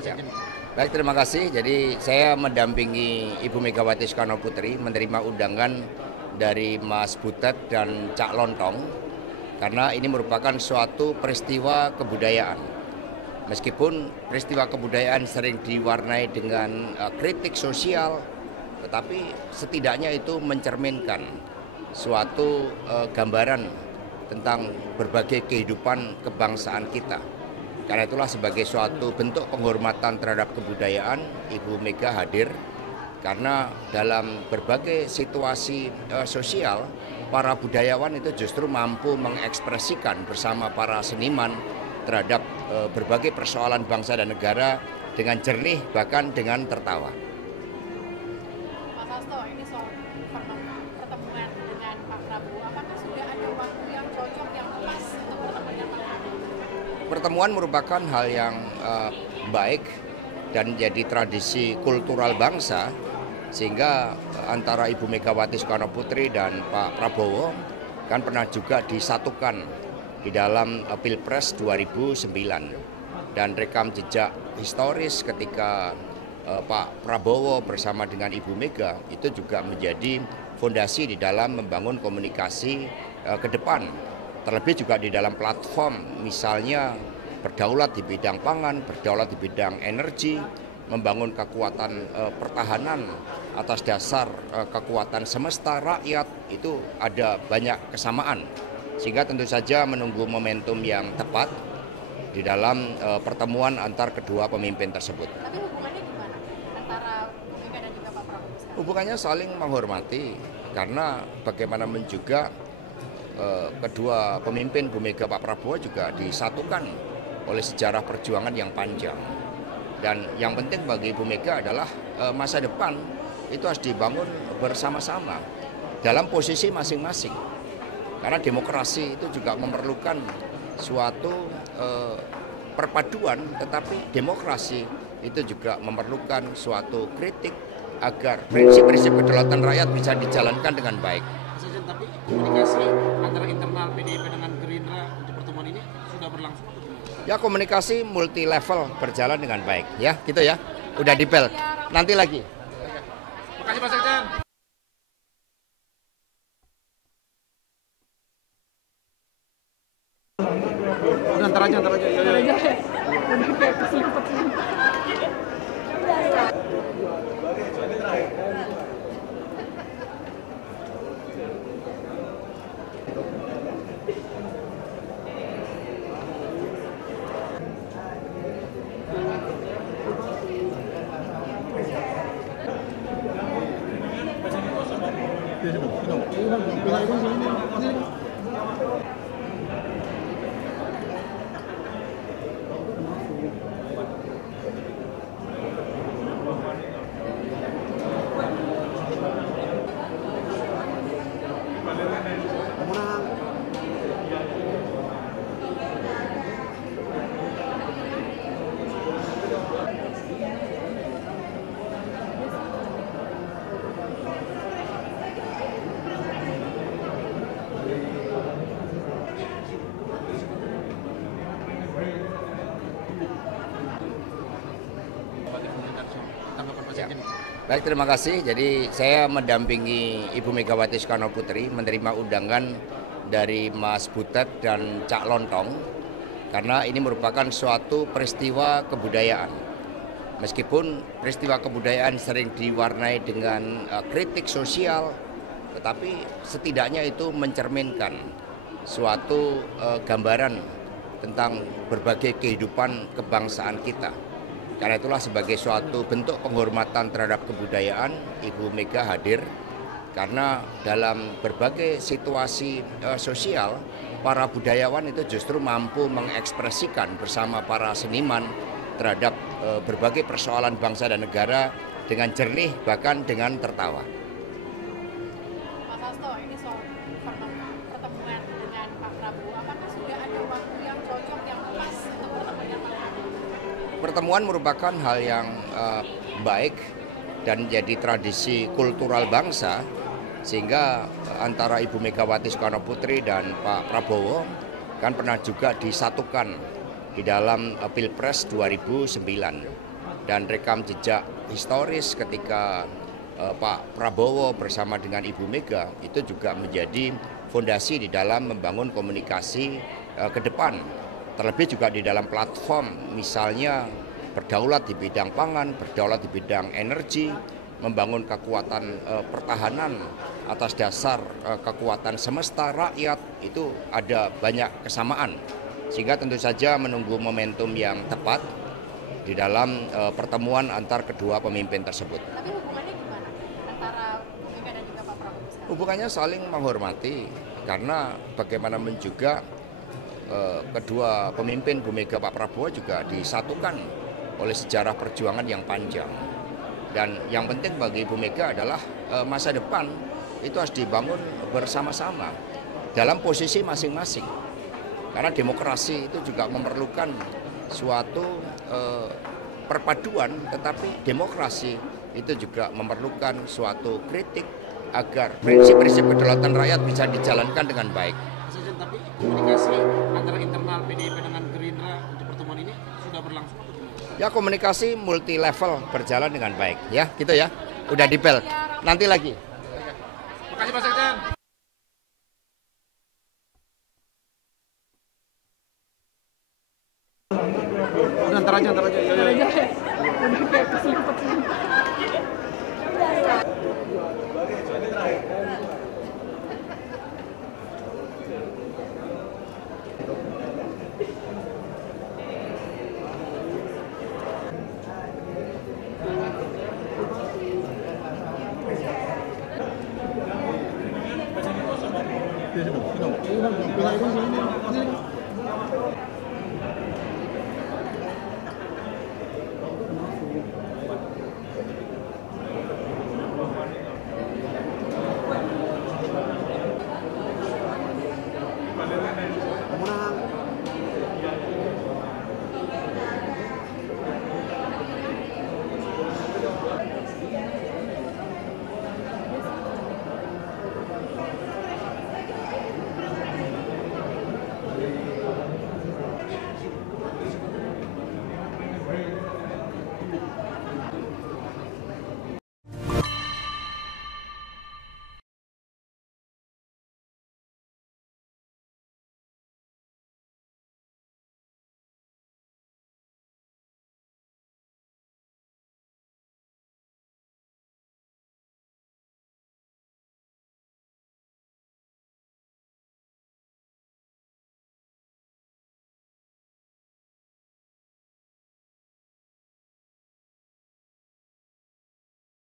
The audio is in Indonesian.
Pak Ya. Sekjen. Baik, terima kasih. Jadi saya mendampingi Ibu Megawati Soekarno Putri menerima undangan dari Mas Butet dan Cak Lontong karena ini merupakan suatu peristiwa kebudayaan. Meskipun peristiwa kebudayaan sering diwarnai dengan kritik sosial, tetapi setidaknya itu mencerminkan suatu gambaran tentang berbagai kehidupan kebangsaan kita. Karena itulah sebagai suatu bentuk penghormatan terhadap kebudayaan, Ibu Mega hadir karena dalam berbagai situasi sosial, para budayawan itu justru mampu mengekspresikan bersama para seniman terhadap berbagai persoalan bangsa dan negara dengan jernih bahkan dengan tertawa. Mas Hasto, ini soal pertemuan dengan Pak Prabowo, apakah sudah ada waktu yang cocok, yang pas untuk pertemuan dengan Pak Prabowo? Pertemuan merupakan hal yang baik dan jadi tradisi kultural bangsa, sehingga antara Ibu Megawati Soekarno Putri dan Pak Prabowo kan pernah juga disatukan di dalam Pilpres 2009 dan rekam jejak historis ketika Pak Prabowo bersama dengan Ibu Mega itu juga menjadi fondasi di dalam membangun komunikasi ke depan. Terlebih juga di dalam platform, misalnya berdaulat di bidang pangan, berdaulat di bidang energi, membangun kekuatan pertahanan atas dasar kekuatan semesta rakyat, itu ada banyak kesamaan. Sehingga tentu saja menunggu momentum yang tepat di dalam pertemuan antar kedua pemimpin tersebut. Tapi hubungannya gimana antara Bu Mega dan juga Pak Prabowo sekarang? Hubungannya saling menghormati karena bagaimanapun juga kedua pemimpin Bu Mega Pak Prabowo juga disatukan oleh sejarah perjuangan yang panjang. Dan yang penting bagi Ibu Mega adalah masa depan itu harus dibangun bersama-sama dalam posisi masing-masing. Karena demokrasi itu juga memerlukan suatu perpaduan, tetapi demokrasi itu juga memerlukan suatu kritik agar prinsip-prinsip kedaulatan rakyat bisa dijalankan dengan baik. Pak Sekjen, tapi komunikasi antara internal PDIP dengan Gerindra untuk pertemuan ini sudah berlangsung atau gimana? Ya, komunikasi multi level berjalan dengan baik, ya gitu ya. Udah dipel. Nanti lagi. Terima kasih Pak Sekjen. Udah, ntar aja. Tanggapan Pak Ya. Sekjen. Baik, terima kasih. Jadi saya mendampingi Ibu Megawati Soekarno Putri menerima undangan dari Mas Butet dan Cak Lontong karena ini merupakan suatu peristiwa kebudayaan. Meskipun peristiwa kebudayaan sering diwarnai dengan kritik sosial, tetapi setidaknya itu mencerminkan suatu gambaran tentang berbagai kehidupan kebangsaan kita. Karena itulah sebagai suatu bentuk penghormatan terhadap kebudayaan, Ibu Mega hadir karena dalam berbagai situasi sosial, para budayawan itu justru mampu mengekspresikan bersama para seniman terhadap berbagai persoalan bangsa dan negara dengan jernih bahkan dengan tertawa. Mas Hasto, ini soal pertemuan dengan Pak Prabowo, apakah sudah ada waktu yang cocok, yang pas untuk pertemuan dengan Pak Prabowo? Pertemuan merupakan hal yang baik dan jadi tradisi kultural bangsa, sehingga antara Ibu Megawati Soekarno Putri dan Pak Prabowo kan pernah juga disatukan di dalam Pilpres 2009 dan rekam jejak historis ketika Pak Prabowo bersama dengan Ibu Mega itu juga menjadi fondasi di dalam membangun komunikasi ke depan. Terlebih juga di dalam platform misalnya berdaulat di bidang pangan, berdaulat di bidang energi, membangun kekuatan pertahanan atas dasar kekuatan semesta rakyat, itu ada banyak kesamaan. Sehingga tentu saja menunggu momentum yang tepat di dalam pertemuan antar kedua pemimpin tersebut. Tapi hubungannya gimana antara Bu Mega dan juga Pak Prabowo sekarang? Hubungannya saling menghormati karena bagaimanapun juga kedua pemimpin Bu Mega Pak Prabowo juga disatukan oleh sejarah perjuangan yang panjang. Dan yang penting bagi Ibu Mega adalah masa depan itu harus dibangun bersama-sama dalam posisi masing-masing. Karena demokrasi itu juga memerlukan suatu perpaduan, tetapi demokrasi itu juga memerlukan suatu kritik agar prinsip-prinsip kedaulatan rakyat bisa dijalankan dengan baik. Mas Ejen, tapi komunikasi antara internal PDIP dengan Gerindra untuk pertemuan ini sudah berlangsung atau gimana? Ya, komunikasi multi level berjalan dengan baik, ya gitu ya. Udah di bel. Nanti lagi. Makasih Mas Ejen. Udah, ntar aja. Iya,